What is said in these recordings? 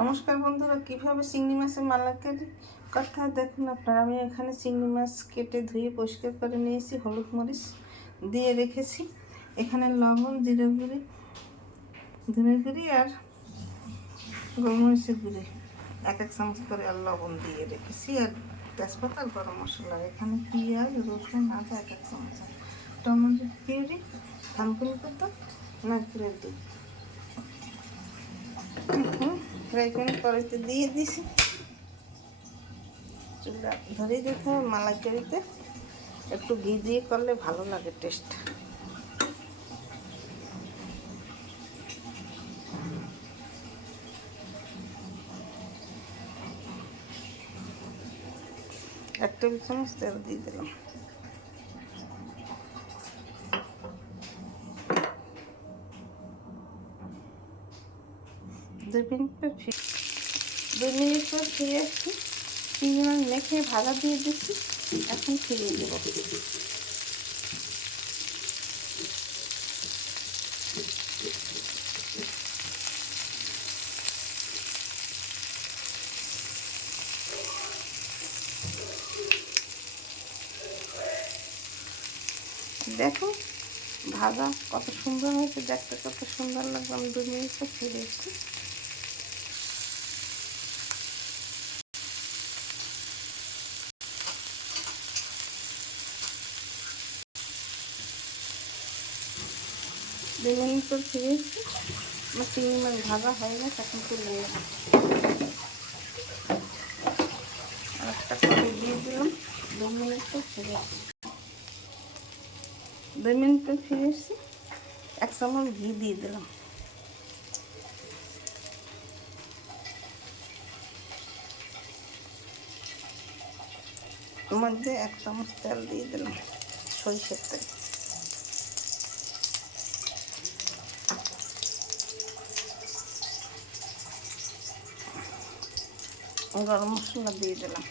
নমস্কার বন্ধুরা, কিভাবে চিংড়ি মাছের মালাইকারি কথা দেখুন আপনারা। আমি এখানে চিংড়ি মাছ কেটে ধুয়ে পরিষ্কার করে নিয়েছি, হলুদ মরিচ দিয়ে রেখেছি। এখানে লবণ, জিরে গুঁড়ি, ধনে গুঁড়ি আর গোলমরিচের গুঁড়ি এক চামচ করে আর লবণ দিয়ে রেখেছি, আর তেজপাতা আর গরম মশলা। এখানে পেঁয়াজ, রসুন, আদা এক চামচ, টমেটো পিউরি, থানকুনি পাতা, নারকেলের দুধ। ফ্রাই করে কড়াইতে দিয়ে দিছি। চুলা ধরেই দিতে হবে। মালাইকারিতে একটু ঘি দিয়ে করলে ভালো লাগে টেস্ট। এক টেবিল চামচ তেল দিয়ে দিলাম। দুই মিনিট পর ফিরে আসছি। চিংড়ি মাছ মেখে ভাজা দিয়ে দিচ্ছি, এখন ফিরিয়ে দেবো। দেখো ভাজা কত সুন্দর হয়েছে, দেখতে কত সুন্দর লাগবে। আমি 2 মিনিট পর ফিরে এসেছি। দুই মিনিট পর ফিরে এসেছি। আমার চিংড়ি মাছ ভাজা হয়ে গেছে, এখন তুলে নেব। আর একটা কড়াই দিয়ে দিলাম। 2 মিনিট পর ফিরে এসেছি। 2 মিনিট পর ফিরে এসেছি। 1 চামচ ঘি দিয়ে দিলাম। মধ্যে 1 চামচ তেল দিয়ে দিলাম, সরিষার তেল। গরম মশলা দিয়ে দিলাম।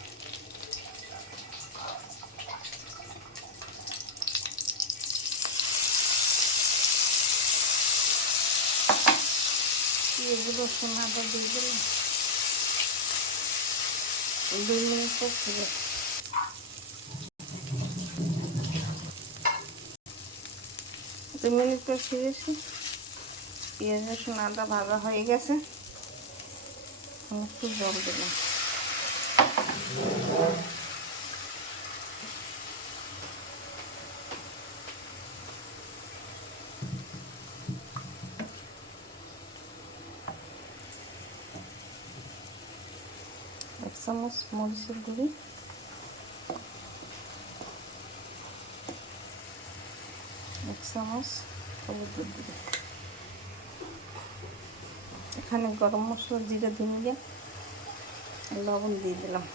এগুলো সোনাটা দিয়ে দিলাম। 2 মিনিট পর ফিরে 2 মিনিট পর ফিরেছি। পেঁয়াজ, রসুন, আদা ভাজা হয়ে গেছে। একটু জল দিলাম। এক চামচ মরিচের গুঁড়ি, এক চামচ হলুদের গুঁড়ি। এখানে গরম মশলা, জিরে, ধনিয়া, লবণ দিয়ে দিলাম।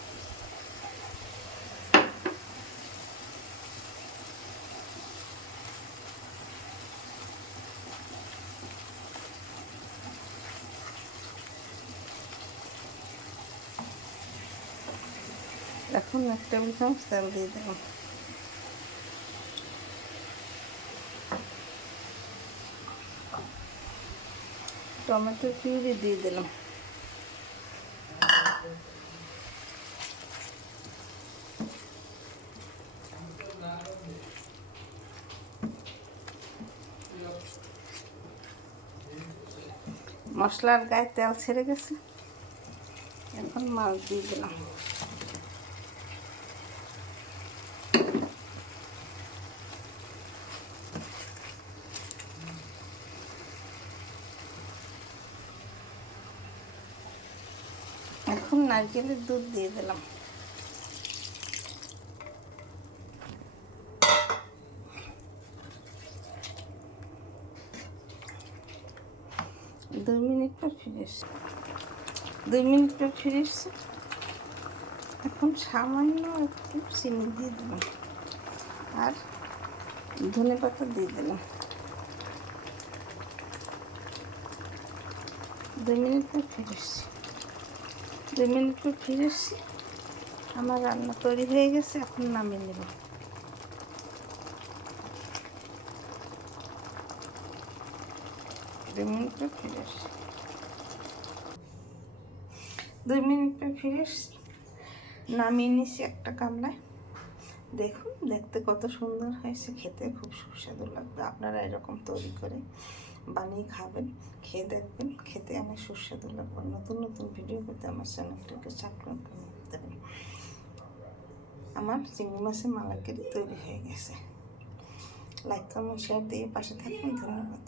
এখন 1 টেবিল চামচ তেল দিয়ে দিলাম। টমেটো পিউরি দিয়ে দিলাম। মশলার গায়ে তেল ছেড়ে গেছে, এখন মাছ দিয়ে দিলাম। এখন নারকেলের দুধ দিয়ে দিলাম। দুই মিনিট পর ফিরে এসছি। 2 মিনিট পর ফিরে এসছি। এখন সামান্য একটু চিনি দিয়ে দিলাম আর ধনে পাতা দিয়ে দিলাম। 2 মিনিট পর ফিরে এসছি। 2 মিনিট পর ফিরে এসছি। আমার রান্না তৈরি হয়ে গেছে, এখন নামিয়ে নেব। 2 মিনিট পর ফিরে এসছি। 2 মিনিট পর ফিরে এসছি, নামিয়ে নিয়েছি একটা গামলায়। দেখুন দেখতে কত সুন্দর হয়েছে, খেতে খুব সুস্বাদু লাগবে। আপনারা এরকম তৈরি করে বানিয়ে খাবেন, খেয়ে দেখবেন, খেতে অনেক সুস্বাদু লাগবে। নতুন নতুন ভিডিও পেতে আমার চ্যানেলটাকে সাবস্ক্রাইব করে দেবেন। আমার চিংড়ি মাছের মালাইকারি তৈরি হয়ে গেছে। লাইক কমেন্ট শেয়ার দিয়ে পাশে থাকবেন। ধন্যবাদ।